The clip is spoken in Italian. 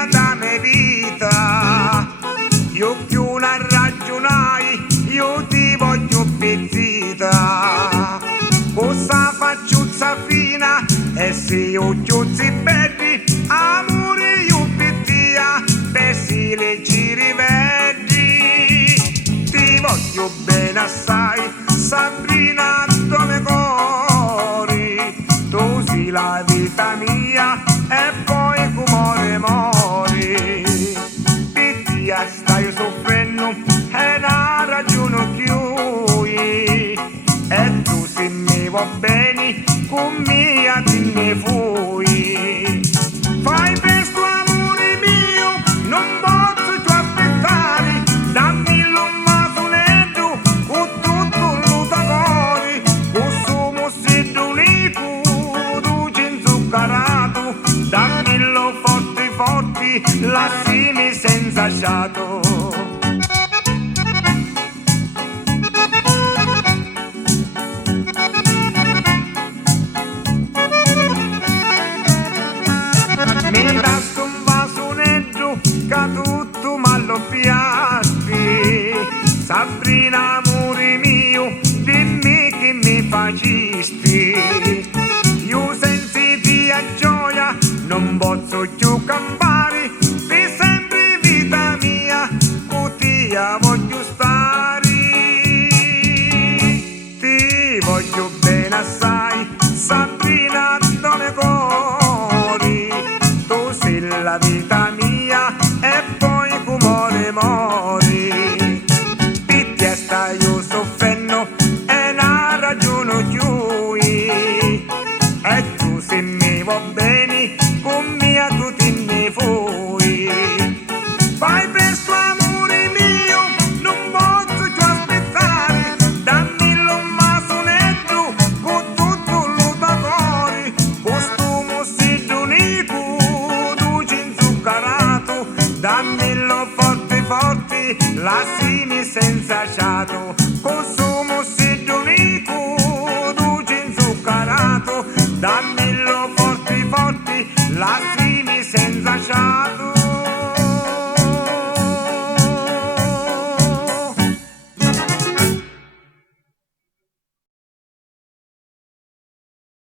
mia da me vita. Io più non ragionai, io ti voglio pezzita. Cosa facciuzza fina e se io giuzzi belli, amore io pettia, per si le ci rivedi. Ti voglio bene assai, Sabrina dove cori, tu sei la vita mia e poi come mori. Pettia stai soffrendo e non ragiono più, e tu se mi va bene con mia ti ne fui. Fai presto amore mio, non posso più aspettare, dammi un masoletto con tutto l'utacori, questo mossetto unico, dolce inzuccarato, dammelo forte forte, lassimi senza sciato. Mi dà un vasonetto che tutto mallo piace. Sabrina amore mio, dimmi che mi facisti. Io sentiti a gioia, non posso più campare, per sempre vita mia, con te voglio stare. Ti voglio bene assai, Sabrina dove cori, tu sei la vita mia e poi come mori. Pittia sta io soffrendo e non ragiono più, e tu se mi va bene con mia tu te ne fui. Fai presto amore mio, non posso più aspettare, dammi un masonetto con tutto l'utacori, costumo seddo unico, dolce inzuccarato, dammelo forte forte, lassimi senza sciato, costumo seddo unico, dolce inzuccarato, dammelo forte forte, lassimi